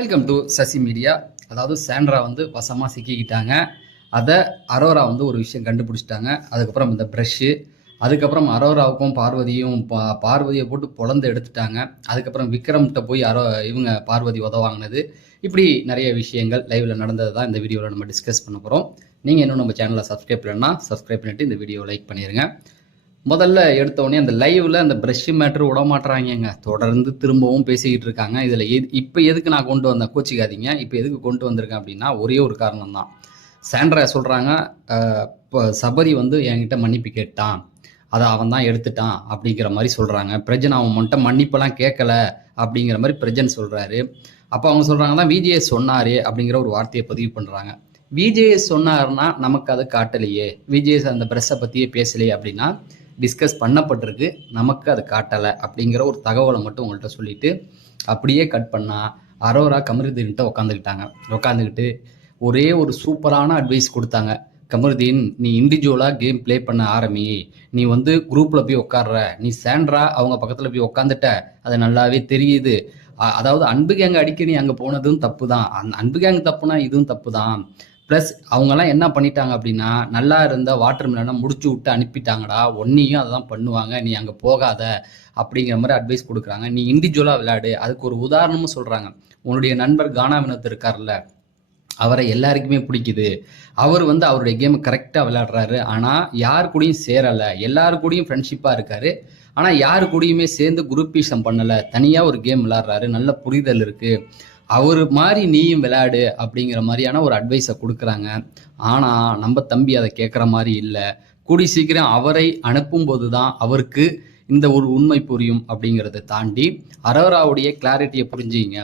Welcome to Sasi media அதாவது Sandra வந்து வசமாக சிக்கிக்கிட்டாங்க. அதை அரோரா வந்து ஒரு விஷயம் கண்டுபிடிச்சிட்டாங்க. அதுக்கப்புறம் இந்த ப்ரஷ்ஷு அதுக்கப்புறம் அரோராவுக்கும் பார்வதியும் பா பார்வதியை போட்டு பொழந்து எடுத்துட்டாங்க. அதுக்கப்புறம் விக்ரம்கிட்ட போய் அரோ இவங்க பார்வதி உதவாங்கினது. இப்படி நிறைய விஷயங்கள் லைவில் நடந்தது தான் இந்த வீடியோவில் நம்ம டிஸ்கஸ் பண்ண போகிறோம் நீங்கள் இன்னும் நம்ம சேனலை சப்ஸ்கிரைப் பண்ணலன்னா சப்ஸ்கிரைப் பண்ணிட்டு இந்த வீடியோ லைக் பண்ணிடுங்க முதல்ல எடுத்தோடனே அந்த லைவ்ல அந்த ப்ரஷ் மேட்ரு விட மாட்டுறாங்க தொடர்ந்து திரும்பவும் பேசிக்கிட்டு இருக்காங்க. இதில் எது இப்போ எதுக்கு நான் கொண்டு வந்தேன்? கோச்சிக்காதீங்க. இப்போ எதுக்கு கொண்டு வந்திருக்கேன் அப்படின்னா ஒரே ஒரு காரணம் தான் சாண்ட்ரா சொல்கிறாங்க இப்போ சபரி வந்து என்கிட்ட மன்னிப்பு கேட்டான். அதை அவன் தான் எடுத்துட்டான். அப்படிங்கிற மாதிரி சொல்கிறாங்க பிரஜன் அவன் மட்டும் மன்னிப்பெல்லாம் கேட்கல அப்படிங்கிற மாதிரி பிரஜன் சொல்கிறாரு அப்போ அவங்க சொல்கிறாங்க தான் விஜேஎஸ் சொன்னாரே அப்படிங்கிற ஒரு வார்த்தையை பதிவு பண்ணுறாங்க விஜேஎஸ் சொன்னாருன்னா நமக்கு அதை காட்டலையே. விஜேஎஸ் அந்த ப்ரெஸ்ஸை பற்றியே பேசலையே அப்படின்னா டிஸ்கஸ் பண்ணப்பட்டிருக்கு. நமக்கு அது காட்டலை அப்படிங்கிற ஒரு தகவலை மட்டும் உங்கள்கிட்ட சொல்லிட்டு அப்படியே கட் பண்ணால் அரோரா கமருதீன்கிட்ட உட்காந்துக்கிட்டாங்க உட்காந்துக்கிட்டு ஒரே ஒரு சூப்பரான அட்வைஸ் கொடுத்தாங்க. கமருதீன் நீ இண்டிவிஜுவலாக கேம் ப்ளே பண்ண ஆரம்பி. நீ வந்து குரூப்பில் போய் உட்கார்ற நீ சேண்ட்ரா அவங்க பக்கத்தில் போய் உட்காந்துட்ட அது நல்லாவே தெரியுது. அதாவது அன்பு கேங்க அடிக்க நீ அங்கே போனதும் தப்பு தான் அந்த அன்பு கேங் தப்புனா இதுவும் தப்பு தான் ப்ளஸ் அவங்கெல்லாம் என்ன பண்ணிட்டாங்க அப்படின்னா நல்லா இருந்த வாட்டர் மிலனை முடிச்சு விட்டு அனுப்பிட்டாங்கடா. ஒன்னையும் அதை தான் பண்ணுவாங்க. நீ அங்கே போகாத அப்படிங்கிற மாதிரி அட்வைஸ் கொடுக்குறாங்க. நீ இண்டிவிஜுவலாக விளையாடு. அதுக்கு ஒரு உதாரணமும் சொல்கிறாங்க உன்னுடைய நண்பர் கானா வினோத் இருக்கார்ல அவரை எல்லாருக்குமே பிடிக்குது. அவர் வந்து அவருடைய கேமை கரெக்டாக விளையாடுறாரு. ஆனால் யார் கூடயும் சேரலை. எல்லாரு கூடயும் ஃப்ரெண்ட்ஷிப்பாக இருக்காரு. ஆனால் யாரு கூடயுமே சேர்ந்து குரூப்பிசம் பண்ணலை. தனியாக ஒரு கேம் விளையாடுறாரு. நல்ல புரிதல் இருக்குது அவர் மாதிரி நீயும் விளையாடு அப்படிங்கிற மாதிரியான ஒரு அட்வைஸை கொடுக்குறாங்க. ஆனால் நம்ம தம்பி அதை கேட்குற மாதிரி இல்லை. கூடி சீக்கிரம் அவரை அனுப்பும்போது தான் அவருக்கு இந்த ஒரு உண்மை புரியும் அப்படிங்கிறத தாண்டி அரவராவுடைய கிளாரிட்டியை புரிஞ்சுங்க.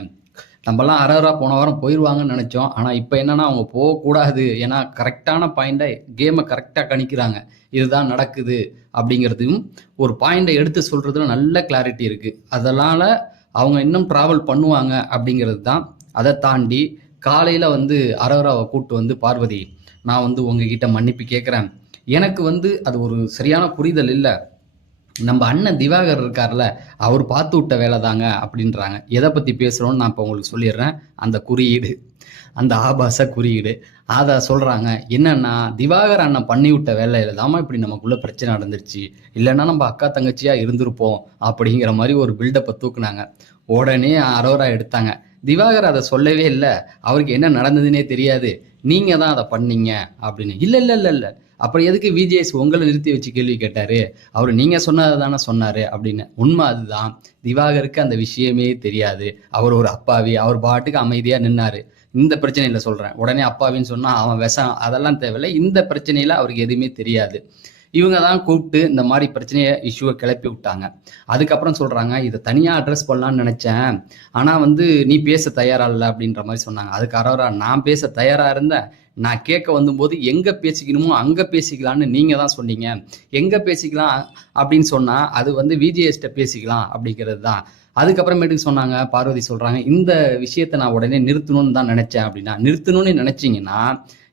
நம்மலாம் அரவரா போன வாரம் போயிடுவாங்கன்னு நினச்சோம். ஆனால் இப்போ என்னன்னா அவங்க போகக்கூடாது. ஏன்னா கரெக்டான பாயிண்டை கேமை கரெக்டாக கணிக்கிறாங்க. இதுதான் நடக்குது அப்படிங்கிறதையும் ஒரு பாயிண்டை எடுத்து சொல்கிறதுல நல்ல கிளாரிட்டி இருக்குது அதனால் அவங்க இன்னும் ட்ராவல் பண்ணுவாங்க அப்படிங்கிறது தான் அதை தாண்டி காலையில் வந்து அரவராவை கூட்டு வந்து பார்வதி நான் வந்து உங்ககிட்ட மன்னிப்பு கேட்குறேன். எனக்கு வந்து அது ஒரு சரியான புரிதல் இல்லை. நம்ம அண்ணன் திவாகர் இருக்கார்ல அவர் பார்த்து விட்ட வேலை தாங்க அப்படின்றாங்க. எதை பற்றி பேசுகிறோன்னு நான் இப்போ உங்களுக்கு சொல்லிடுறேன். அந்த குறியீடு அந்த ஆபாச குறியீடு. அதை சொல்கிறாங்க என்னன்னா திவாகர் அண்ணன் பண்ணி விட்ட வேலையில தாமா இப்படி நமக்குள்ளே பிரச்சனை நடந்துருச்சு. இல்லைன்னா நம்ம அக்கா தங்கச்சியாக இருந்திருப்போம் அப்படிங்கிற மாதிரி ஒரு பில்டப்பை தூக்குனாங்க. உடனே அரோரா எடுத்தாங்க. திவாகர் அதை சொல்லவே இல்லை. அவருக்கு என்ன நடந்ததுன்னே தெரியாது. நீங்கள் தான் அதை பண்ணீங்க அப்படின்னு. இல்லை இல்லை இல்லை இல்லை. அப்புறம் எதுக்கு விஜிஎஸ் உங்களை நிறுத்தி வச்சு கேள்வி கேட்டாரு? அவர் நீங்கள் சொன்னதை தானே சொன்னார் அப்படின்னு. உண்மை அதுதான். திவாகருக்கு அந்த விஷயமே தெரியாது. அவர் ஒரு அப்பாவி. அவர் பாட்டுக்கு அமைதியாக நின்னாரு. இந்த பிரச்சனையில் சொல்கிறேன் உடனே அப்பாவின்னு சொன்னால் அவன் விஷம் அதெல்லாம் தேவையில்லை. இந்த பிரச்சனையில் அவருக்கு எதுவுமே தெரியாது. இவங்க தான் கூப்பிட்டு இந்த மாதிரி பிரச்சனையை இஷ்யூவை கிளப்பி விட்டாங்க. அதுக்கப்புறம் சொல்கிறாங்க இதை தனியாக அட்ரஸ் பண்ணலான்னு நினச்சேன். ஆனால் வந்து நீ பேச தயாரா இல்லை? அப்படின்ற மாதிரி சொன்னாங்க. அதுக்கு அறவரா நான் பேச தயாராக இருந்தேன். நான் கேட்க வந்தபோது எங்கே பேசிக்கணுமோ அங்கே பேசிக்கலாம்னு நீங்கள் தான் சொன்னீங்க. எங்கே பேசிக்கலாம்? அப்படின்னு சொன்னால் அது வந்து விஜிஎஸ்ட்ட பேசிக்கலாம் அப்படிங்கிறது தான். அதுக்கப்புறமேட்டுக்கு சொன்னாங்க பார்வதி சொல்கிறாங்க இந்த விஷயத்தை நான் உடனே நிறுத்தணும்னு தான் நினச்சேன். அப்படின்னா நிறுத்தணும்னு நினச்சிங்கன்னா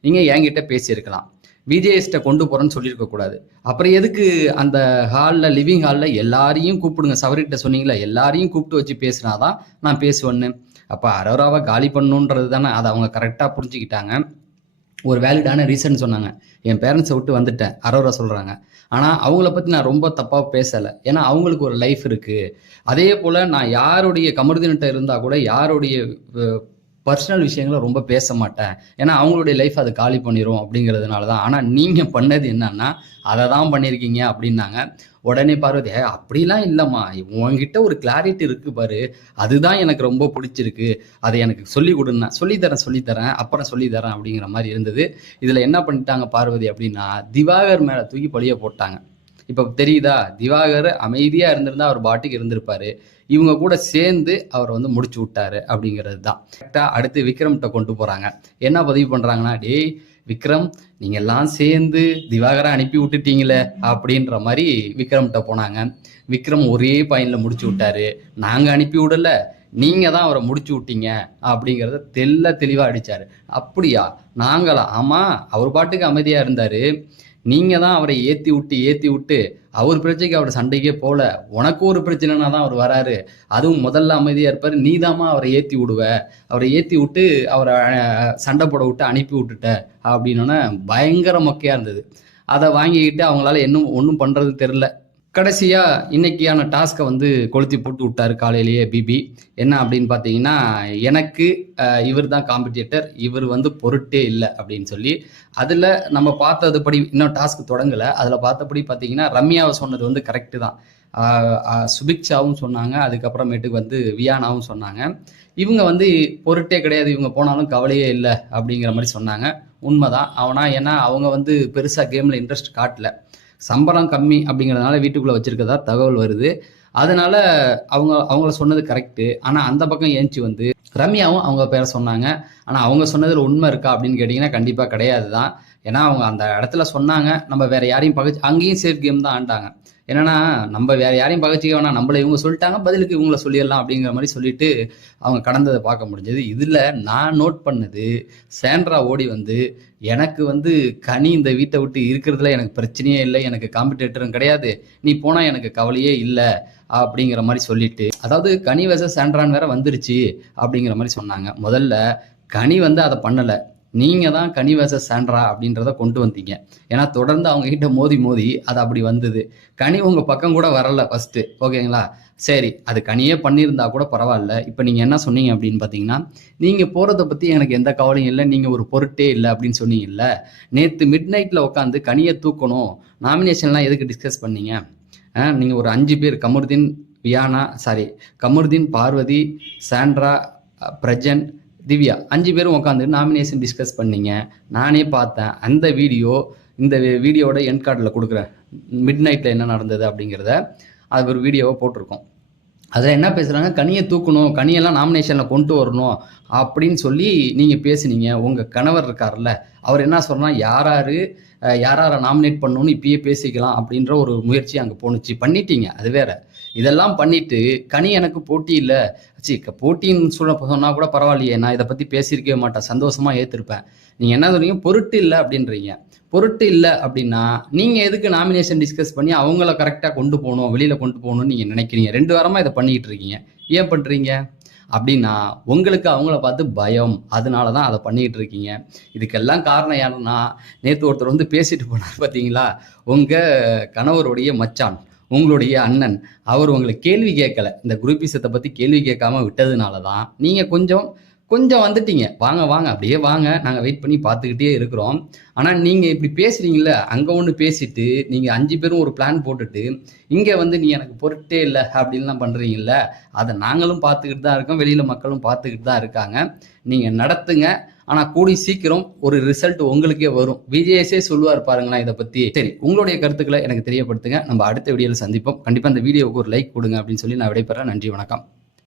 நீங்கள் என்கிட்ட பேசியிருக்கலாம். விஜேஎஸ்ட்டை கொண்டு போகிறேன்னு சொல்லியிருக்கக்கூடாது அப்புறம் எதுக்கு அந்த ஹாலில் லிவிங் ஹாலில் எல்லாரையும் கூப்பிடுங்க? சவரிட்ட சொன்னீங்களா எல்லாரையும் கூப்பிட்டு வச்சு பேசினாதான் நான் பேசுவேன்னு. அப்போ அரோராவை காலி பண்ணணுன்றது தானே அதை அவங்க கரெக்டாக புரிஞ்சுக்கிட்டாங்க. ஒரு வேலிடான ரீசன் சொன்னாங்க. என் பேரண்ட்ஸை விட்டு வந்துட்டேன் அரோரா சொல்கிறாங்க ஆனால் அவங்கள பற்றி நான் ரொம்ப தப்பாக பேசலை. ஏன்னா அவங்களுக்கு ஒரு லைஃப் இருக்குது அதே போல் நான் யாருடைய கமருதின்கிட்ட இருந்தால் கூட யாருடைய பர்சனல் விஷயங்களை ரொம்ப பேச மாட்டேன். ஏன்னா அவங்களுடைய லைஃப் அது காலி பண்ணிடும் அப்படிங்கிறதுனால தான் ஆனால் நீங்கள் பண்ணது என்னன்னா அதை தான் பண்ணியிருக்கீங்க அப்படின்னாங்க. உடனே பார்வதி அப்படிலாம் இல்லைம்மா. உன்கிட்ட ஒரு கிளாரிட்டி இருக்கு பாரு. அதுதான் எனக்கு ரொம்ப பிடிச்சிருக்கு. அதை எனக்கு சொல்லி கொடுன்னா சொல்லித்தரேன் சொல்லித்தரேன் அப்புறம் சொல்லித்தரேன் அப்படிங்கிற மாதிரி இருந்தது. இதில் என்ன பண்ணிட்டாங்க பார்வதி அப்படின்னா திவாகர் மேலே தூக்கி பழிய போட்டாங்க. இப்போ தெரியுதா? திவாகர் அமைதியாக இருந்திருந்தா அவர் பாட்டுக்கு இருந்திருப்பாரு. இவங்க கூட சேர்ந்து அவர் வந்து முடிச்சு விட்டாரு அப்படிங்கிறது தான் கரெக்டாக அடுத்து விக்ரம்கிட்ட கொண்டு போகிறாங்க என்ன பதிவு பண்ணுறாங்கன்னா டேய் விக்ரம் நீங்கள் எல்லாம் சேர்ந்து திவாகரை அனுப்பி விட்டுட்டீங்களே அப்படின்ற மாதிரி விக்ரம்கிட்ட போனாங்க. விக்ரம் ஒரே பாயிண்டில் முடிச்சு விட்டாரு. நாங்கள் அனுப்பி விடல நீங்கள் தான் அவரை முடிச்சு விட்டீங்க அப்படிங்கிறத தெல்ல தெளிவாக அடிச்சாரு. அப்படியா? நாங்களா? ஆமாம் அவர் பாட்டுக்கு அமைதியாக இருந்தார். நீங்கள் தான் அவரை ஏற்றி விட்டு ஏற்றி விட்டு அவர் பிரச்சனைக்கு அவர் சண்டைக்கே போல உனக்கு ஒரு பிரச்சனைனா தான் அவர் வராரு. அதுவும் முதல்ல அமைதியாக இருப்பார். நீ அவரை ஏற்றி விடுவ. அவரை ஏற்றி விட்டு அவரை சண்டை போட விட்டு அனுப்பி விட்டுட்ட அப்படின்னோன்னே பயங்கர மொக்கையாக இருந்தது. அதை வாங்கிக்கிட்டு அவங்களால இன்னும் ஒன்றும் பண்ணுறது தெரில கடைசியாக இன்னைக்கான டாஸ்க்கை வந்து கொளுத்தி போட்டு விட்டாரு காலையிலேயே பிபி. என்ன அப்படின்னு பார்த்தீங்கன்னா எனக்கு இவர் தான் காம்படிட்டர் இவர் வந்து பொருட்டே இல்லை அப்படின்னு சொல்லி. அதில் நம்ம பார்த்தது படி இன்னும் டாஸ்க் தொடங்கலை. அதில் பார்த்தபடி பார்த்தீங்கன்னா ரம்யாவை சொன்னது வந்து கரெக்டு தான். சுபிக்ஷாவும் சொன்னாங்க. அதுக்கப்புறமேட்டுக்கு வந்து வியானாவும் சொன்னாங்க. இவங்க வந்து பொருட்டே கிடையாது. இவங்க போனாலும் கவலையே இல்லை அப்படிங்கிற மாதிரி சொன்னாங்க. உண்மைதான். அவனா ஏன்னா அவங்க வந்து பெருசாக கேமில் இன்ட்ரெஸ்ட் காட்டல. சம்பளம் கம்மி அப்படிங்கிறதுனால வீட்டுக்குள்ளே வச்சிருக்கதா தகவல் வருது. அதனால அவங்க அவங்கள சொன்னது கரெக்டு ஆனால் அந்த பக்கம் ஏஞ்சி வந்து ரம்யாவும் அவங்க பேரை சொன்னாங்க. ஆனால் அவங்க சொன்னதில் உண்மை இருக்கா அப்படின்னு கேட்டிங்கன்னா கண்டிப்பாக கிடையாது தான் ஏன்னா அவங்க அந்த இடத்துல சொன்னாங்க. நம்ம வேற யாரையும் பகச்சு அங்கேயும் சேஃப் கேம் தான் ஆண்டாங்க. என்னன்னா நம்ம வேற யாரையும் பகச்சிக்க வேணாம். நம்மள இவங்க சொல்லிட்டாங்க பதிலுக்கு இவங்கள சொல்லிடலாம் அப்படிங்கிற மாதிரி சொல்லிட்டு அவங்க கடந்ததை பார்க்க முடிஞ்சது. இதில் நான் நோட் பண்ணது சேண்ட்ரா ஓடி வந்து எனக்கு வந்து கனி இந்த வீட்டை விட்டு இருக்கிறதுல எனக்கு பிரச்சனையே இல்லை எனக்கு காம்படிட்டரும் கிடையாது. நீ போனால் எனக்கு கவலையே இல்லை அப்படிங்கிற மாதிரி சொல்லிட்டு. அதாவது கனி வச சேண்ட்ரான் வேற வந்துருச்சு அப்படிங்கிற மாதிரி சொன்னாங்க. முதல்ல கனி வந்து அதை பண்ணலை. நீங்கள் தான் கனி வச சாண்ட்ரா அப்படின்றத கொண்டு வந்தீங்க. ஏன்னா தொடர்ந்து அவங்க கிட்ட மோதி மோதி அது அப்படி வந்தது. கனி உங்கள் பக்கம் கூட வரல ஃபஸ்ட்டு ஓகேங்களா? சரி அது கனியே பண்ணியிருந்தா கூட பரவாயில்ல. இப்போ நீங்கள் என்ன சொன்னீங்க அப்படின்னு பார்த்தீங்கன்னா நீங்கள் போகிறத பற்றி எனக்கு எந்த கவலையும் இல்லை. நீங்கள் ஒரு பொருட்டே இல்லை அப்படின்னு சொன்னீங்கல்ல. நேற்று மிட் நைட்டில் உட்காந்து கனியை தூக்கணும். நாமினேஷன்லாம் எதுக்கு டிஸ்கஸ் பண்ணீங்க? ஆ, ஒரு அஞ்சு பேர் கமருதீன் வியானா சாரி கமருதீன் பார்வதி சாண்ட்ரா பிரஜன் திவ்யா அஞ்சு பேரும் உட்காந்து நாமினேஷன் டிஸ்கஸ் பண்ணீங்க. நானே பார்த்தேன். அந்த வீடியோ இந்த வீடியோட எண்ட் கார்டில் கொடுக்குறேன். மிட் நைட்டில் என்ன நடந்தது அப்படிங்கிறத அது ஒரு வீடியோவை போட்டிருக்கோம். அதில் என்ன பேசுகிறாங்க கனியை தூக்கணும் கனியெல்லாம் நாமினேஷனில் கொண்டு வரணும் அப்படின்னு சொல்லி நீங்கள் பேசுனீங்க. உங்கள் கணவர் இருக்கார்ல அவர் என்ன சொல்றா யார் யார் யார் யாரை நாமினேட் பண்ணணும்னு இப்பயே பேசிக்கலாம் அப்படின்ற ஒரு முயற்சி அங்கே போணுச்சு. பண்ணிட்டீங்க அது வேறு. இதெல்லாம் பண்ணிட்டு கனி எனக்கு போட்டி இல்லை. சி போட்டின்னு சொல்ல சொன்னா கூட பரவாயில்லையே. நான் இதை பற்றி பேசியிருக்கவே மாட்டேன். சந்தோஷமா ஏற்றிருப்பேன் நீங்கள் என்ன சொல்றீங்க? பொருட்டு இல்லை அப்படின்றீங்க. பொருட்டு இல்லை அப்படின்னா நீங்கள் எதுக்கு நாமினேஷன் டிஸ்கஸ் பண்ணி அவங்கள கரெக்டாக கொண்டு போகணும் வெளியில் கொண்டு போகணும்னு நீங்கள் நினைக்கிறீங்க? ரெண்டு வாரமாக இதை பண்ணிக்கிட்டு இருக்கீங்க. ஏன் பண்ணுறீங்க அப்படின்னா உங்களுக்கு அவங்கள பார்த்து பயம். அதனால தான் அதை பண்ணிக்கிட்டு இருக்கீங்க. இதுக்கெல்லாம் காரணம் யாருன்னா நேற்று ஒருத்தர் வந்து பேசிட்டு போனார் பார்த்தீங்களா உங்கள் கணவருடைய மச்சான். உங்களுடைய அண்ணன் அவர் உங்களை கேள்வி கேட்கல. இந்த குரூப்பிசத்தை பற்றி கேள்வி கேட்காம விட்டதுனால தான் நீங்கள் கொஞ்சம் கொஞ்சம் வந்துட்டீங்க. வாங்க வாங்க. அப்படியே வாங்க. நாங்கள் வெயிட் பண்ணி பார்த்துக்கிட்டே இருக்கிறோம். ஆனால் நீங்கள் இப்படி பேசுகிறீங்கள அங்கே ஒன்று பேசிட்டு நீங்கள் அஞ்சு பேரும் ஒரு பிளான் போட்டுட்டு இங்கே வந்து நீ எனக்கு பொருட்டே இல்லை அப்படின்லாம் பண்ணுறீங்கல்ல அதை நாங்களும் பார்த்துக்கிட்டு தான் இருக்கோம். வெளியில் மக்களும் பார்த்துக்கிட்டு தான் இருக்காங்க. நீங்கள் நடத்துங்க. ஆனால் கூடி சீக்கிரம் ஒரு ரிசல்ட் உங்களுக்கே வரும். விஜயஸே சொல்லுவார் பாருங்களேன் இதை பற்றி சரி உங்களுடைய கருத்துக்களை எனக்கு தெரியப்படுத்துங்க. நம்ம அடுத்த வீடியோவில் சந்திப்போம். கண்டிப்பாக இந்த வீடியோவுக்கு ஒரு லைக் கொடுங்க அப்படின்னு சொல்லி நான் விடைபெறேன் நன்றி வணக்கம்.